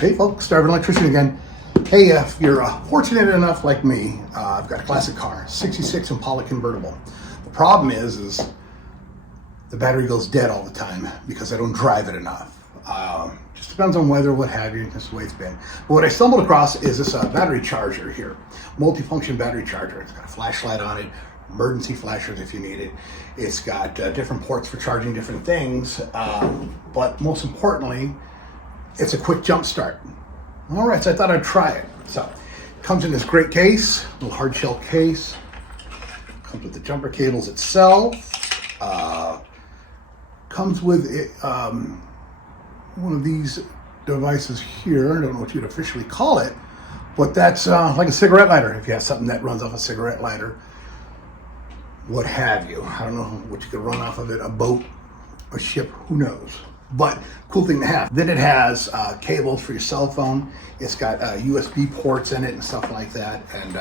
Hey folks, Starving Electrician again. Hey, if you're fortunate enough like me, I've got a classic car, 66 Impala convertible. The problem is the battery goes dead all the time because I don't drive it enough. Just depends on weather, what have you, that's the way it's been. But what I stumbled across is this battery charger here, multifunction battery charger. It's got a flashlight on it, emergency flashers if you need it. It's got different ports for charging different things, but most importantly, it's a quick jump start. All right, so I thought I'd try it. So it comes in this great case, little hard shell case. Comes with the jumper cables itself. Comes with one of these devices here. I don't know what you'd officially call it, but that's like a cigarette lighter. If you have something that runs off a cigarette lighter, what have you. I don't know what you could run off of it, a boat, a ship, who knows. But cool thing to have. Then it has cables for your cell phone. It's got USB ports in it and stuff like that. And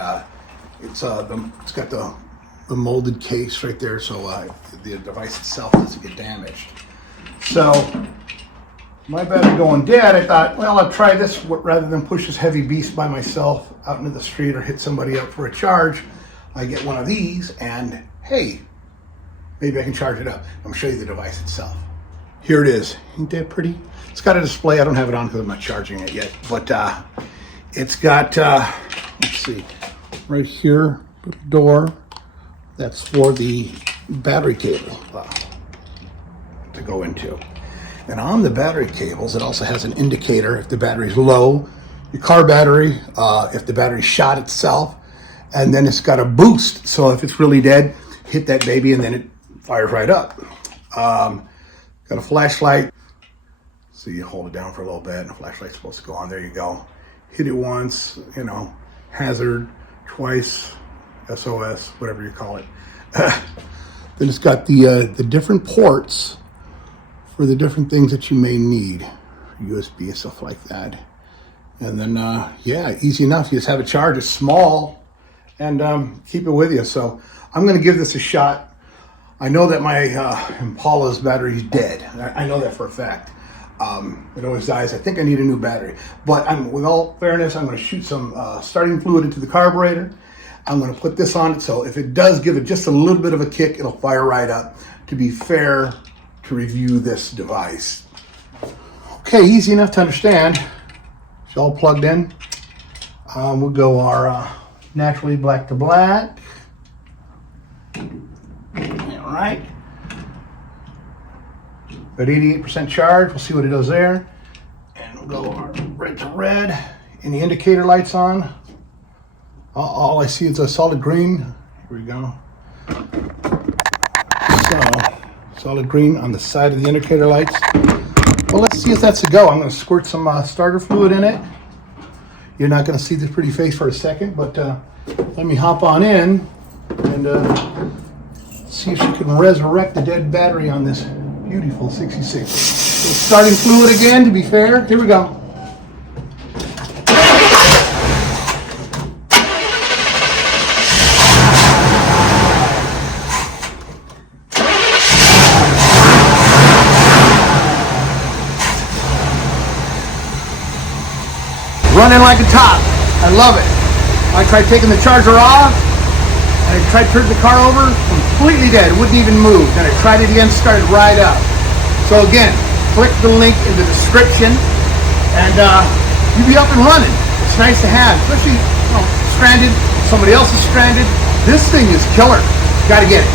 it's got the molded case right there, so the device itself doesn't get damaged. So my battery going dead, I thought, well, I'll try this rather than push this heavy beast by myself out into the street or hit somebody up for a charge. I get one of these and hey, maybe I can charge it up. I'm gonna show you the device itself. Here it is. Ain't that pretty? It's got a display. I don't have it on because I'm not charging it yet. But it's got, let's see, right here, little door. That's for the battery cable to go into. And on the battery cables, it also has an indicator if the battery's low, your car battery, if the battery's shot itself, and then it's got a boost. So if it's really dead, hit that baby and then it fires right up. Got a flashlight, so you hold it down for a little bit and the flashlight's supposed to go on. There you go. Hit it once, you know, hazard, twice, SOS, whatever you call it. Then it's got the different ports for the different things that you may need, USB and stuff like that. And then, yeah, easy enough. You just have it charged. It's small and keep it with you. So I'm going to give this a shot. I know that my Impala's battery is dead. I know that for a fact. It always dies. I think I need a new battery. But with all fairness, I'm going to shoot some starting fluid into the carburetor. I'm going to put this on it, so if it does give it just a little bit of a kick, it'll fire right up. To be fair, to review this device. Okay, easy enough to understand. It's all plugged in. We'll go our naturally black to black. All right. At 88% charge, we'll see what it does there. And we'll go our red to red. And the indicator light's on. All I see is a solid green. Here we go. So, solid green on the side of the indicator lights. Well, let's see if that's a go. I'm going to squirt some starter fluid in it. You're not going to see this pretty face for a second, but let me hop on in and see if she can resurrect the dead battery on this beautiful 66. So starting fluid again, to be fair. Here we go. Running like a top. I love it. I tried taking the charger off, and I tried turning the car over, completely dead, wouldn't even move. Then I tried it again, started right up. So again, click the link in the description, and you'll be up and running. It's nice to have, especially stranded, somebody else is stranded. This thing is killer. Got to get it.